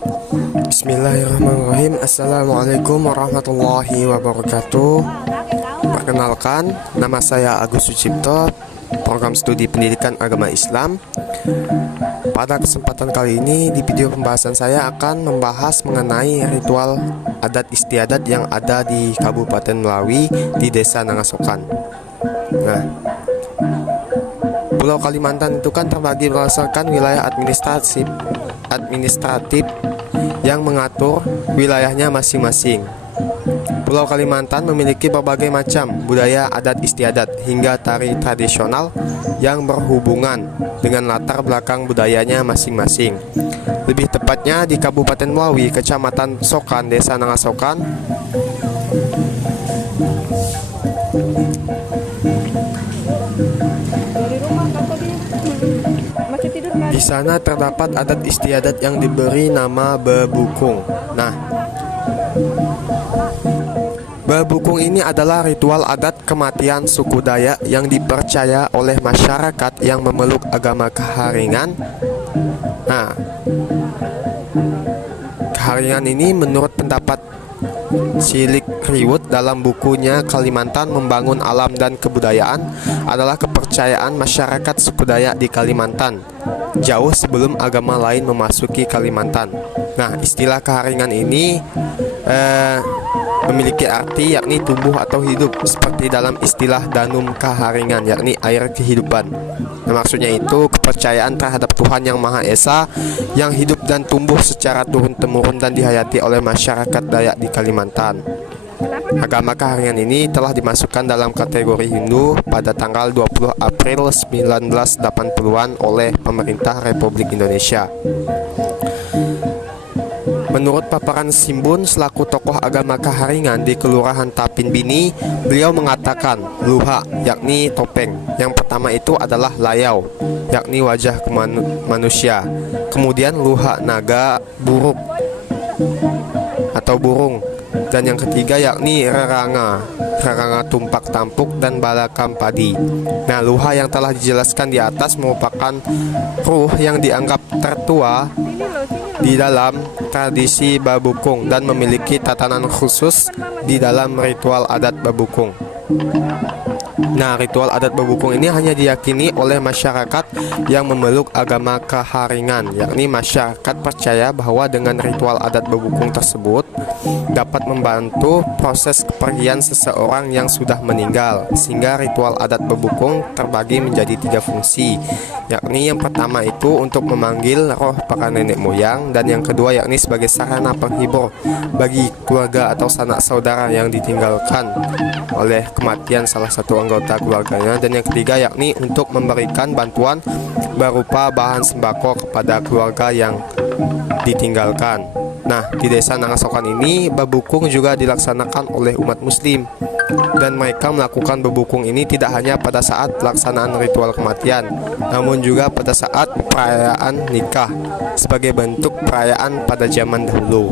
Bismillahirrahmanirrahim. Assalamualaikum warahmatullahi wabarakatuh. Perkenalkan, nama saya Agus Sucipto, program studi pendidikan agama Islam. Pada kesempatan kali ini, di video pembahasan saya akan membahas mengenai ritual adat istiadat yang ada di Kabupaten Melawi di Desa Nangasokan. Nah, Pulau Kalimantan itu kan terbagi berdasarkan wilayah administratif yang mengatur wilayahnya masing-masing. Pulau Kalimantan memiliki berbagai macam budaya adat istiadat hingga tari tradisional yang berhubungan dengan latar belakang budayanya masing-masing. Lebih tepatnya di Kabupaten Melawi, Kecamatan Sokan, Desa Nangasokan, di sana terdapat adat istiadat yang diberi nama bebukung. Nah, bebukung ini adalah ritual adat kematian suku Dayak yang dipercaya oleh masyarakat yang memeluk agama Keharingan. Nah, Keharingan ini menurut pendapat Cilik Riwut dalam bukunya Kalimantan Membangun Alam dan Kebudayaan adalah kepercayaan masyarakat suku Dayak di Kalimantan jauh sebelum agama lain memasuki Kalimantan. Nah, istilah Keharingan ini memiliki arti yakni tumbuh atau hidup, seperti dalam istilah Danum Keharingan yakni air kehidupan. Nah, maksudnya itu kepercayaan terhadap Tuhan Yang Maha Esa yang hidup dan tumbuh secara turun-temurun dan dihayati oleh masyarakat Dayak di Kalimantan. Agama Keharingan ini telah dimasukkan dalam kategori Hindu pada tanggal 20 April 1980-an oleh pemerintah Republik Indonesia. Menurut paparan Simbun selaku tokoh agama Keharingan di Kelurahan Tapin Bini, beliau mengatakan luha yakni topeng. Yang pertama itu adalah layau yakni wajah manusia. Kemudian luha naga buruk atau burung. Dan yang ketiga yakni reranga tumpak tampuk dan balakam padi. Nah, luha yang telah dijelaskan di atas merupakan ruh yang dianggap tertua di dalam tradisi babukung dan memiliki tatanan khusus di dalam ritual adat babukung. Nah, ritual adat babukung ini hanya diyakini oleh masyarakat yang memeluk agama Keharingan, yakni masyarakat percaya bahwa dengan ritual adat babukung tersebut dapat membantu proses kepergian seseorang yang sudah meninggal. Sehingga ritual adat babukung terbagi menjadi 3 fungsi, yakni yang pertama itu untuk memanggil roh para nenek moyang, dan yang kedua yakni sebagai sarana penghibur bagi keluarga atau sanak saudara yang ditinggalkan oleh kematian salah satu anggota keluarganya, dan yang ketiga yakni untuk memberikan bantuan berupa bahan sembako kepada keluarga yang ditinggalkan. Nah, di Desa Nangasokan ini babukung juga dilaksanakan oleh umat muslim, dan mereka melakukan babukung ini tidak hanya pada saat pelaksanaan ritual kematian, namun juga pada saat perayaan nikah sebagai bentuk perayaan pada zaman dahulu.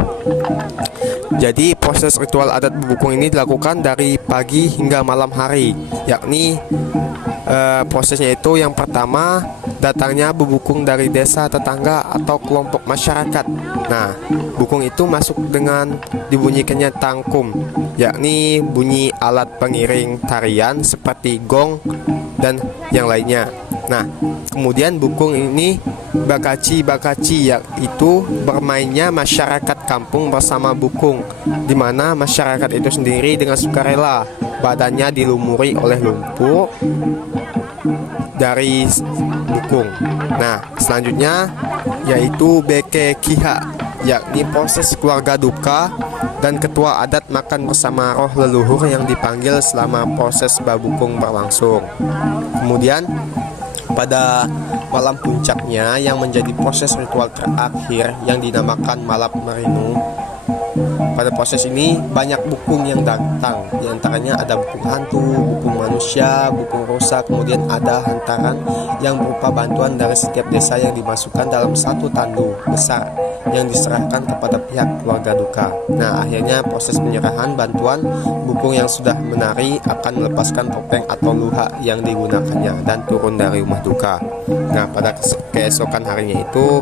Jadi proses ritual adat babukung ini dilakukan dari pagi hingga malam hari, yakni prosesnya itu yang pertama datangnya bebukung dari desa tetangga atau kelompok masyarakat. Nah, bukung itu masuk dengan dibunyikannya tangkum, yakni bunyi alat pengiring tarian seperti gong dan yang lainnya. Nah, kemudian bukung ini bakaci, yaitu bermainnya masyarakat kampung bersama bukung, di mana masyarakat itu sendiri dengan sukarela badannya dilumuri oleh lumpur dari bukung. Nah, selanjutnya yaitu beke kiha, yakni proses keluarga duka dan ketua adat makan bersama roh leluhur yang dipanggil selama proses babukung berlangsung. Kemudian pada malam puncaknya yang menjadi proses ritual terakhir yang dinamakan malam merinung. Pada proses ini banyak bukung yang datang, diantaranya ada bukung hantu, bukung manusia, bukung rusa, kemudian ada hantaran yang berupa bantuan dari setiap desa yang dimasukkan dalam satu tandu besar yang diserahkan kepada pihak keluarga duka. Nah, akhirnya proses penyerahan bantuan bukung yang sudah menari akan melepaskan topeng atau luha yang digunakannya dan turun dari rumah duka. Nah, pada keesokan harinya itu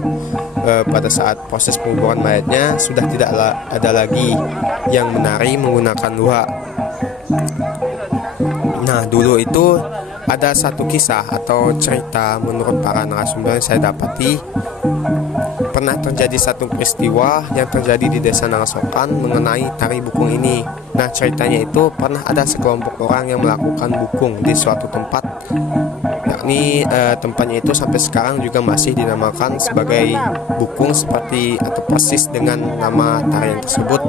pada saat proses penguburan mayatnya sudah tidak ada lagi yang menari menggunakan luha. Nah, dulu itu ada satu kisah atau cerita menurut para narasumber yang saya dapati. Pernah terjadi satu peristiwa yang terjadi di desa Narasokan mengenai tari bukung ini. Nah, ceritanya itu pernah ada sekelompok orang yang melakukan bukung di suatu tempat, yakni tempatnya itu sampai sekarang juga masih dinamakan sebagai bukung seperti atau persis dengan nama tarian tersebut.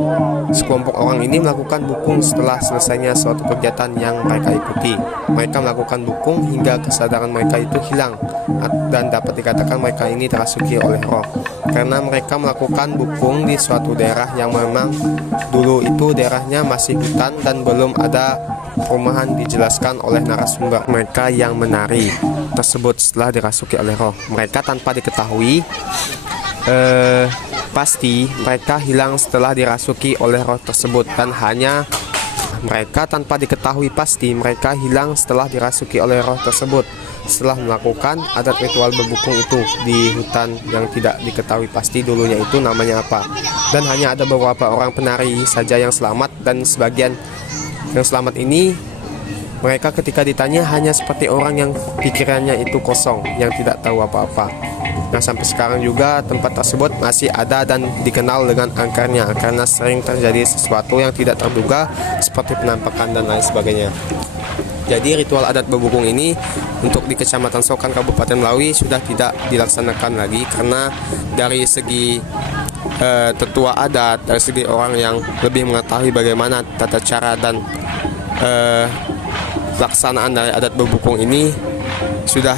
Sekelompok orang ini melakukan bukung setelah selesainya suatu kegiatan yang mereka ikuti. Mereka melakukan bukung hingga kesadaran mereka itu hilang, dan dapat dikatakan mereka ini dirasuki oleh roh, karena mereka melakukan bukung di suatu daerah yang memang dulu itu daerahnya masih hutan dan belum ada perumahan. Dijelaskan oleh narasumber mereka yang menari tersebut setelah dirasuki oleh roh. Mereka tanpa diketahui pasti mereka hilang setelah dirasuki oleh roh tersebut, dan hanya mereka tanpa diketahui pasti mereka hilang setelah dirasuki oleh roh tersebut setelah melakukan adat ritual berbukung itu di hutan yang tidak diketahui pasti dulunya itu namanya apa. Dan hanya ada beberapa orang penari saja yang selamat, dan sebagian yang selamat ini mereka ketika ditanya hanya seperti orang yang pikirannya itu kosong, yang tidak tahu apa-apa. Nah, sampai sekarang juga tempat tersebut masih ada dan dikenal dengan angkernya karena sering terjadi sesuatu yang tidak terduga seperti penampakan dan lain sebagainya. Jadi ritual adat berbukung ini untuk di Kecamatan Sokan Kabupaten Melawi sudah tidak dilaksanakan lagi, karena dari segi tetua adat, dari segi orang yang lebih mengetahui bagaimana tata cara dan pelaksanaan dari adat berbukung ini sudah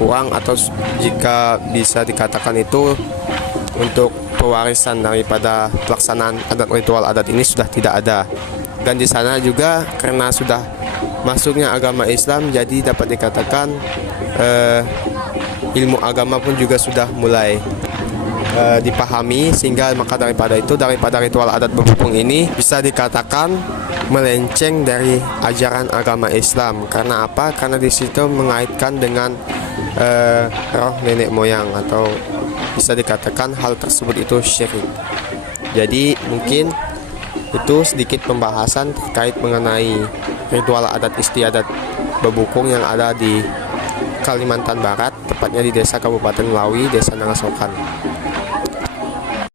kurang, atau jika bisa dikatakan itu untuk pewarisan daripada pelaksanaan adat ritual adat ini sudah tidak ada. Dan di sana juga karena sudah masuknya agama Islam, jadi dapat dikatakan ilmu agama pun juga sudah mulai dipahami, sehingga maka daripada ritual adat berbukung ini bisa dikatakan melenceng dari ajaran agama Islam. Karena apa? Karena di situ mengaitkan dengan roh nenek moyang, atau bisa dikatakan hal tersebut itu syirik. Jadi mungkin itu sedikit pembahasan terkait mengenai ritual adat istiadat berbukung yang ada di Kalimantan Barat, tepatnya di Desa Kabupaten Melawi, Desa Narasokan.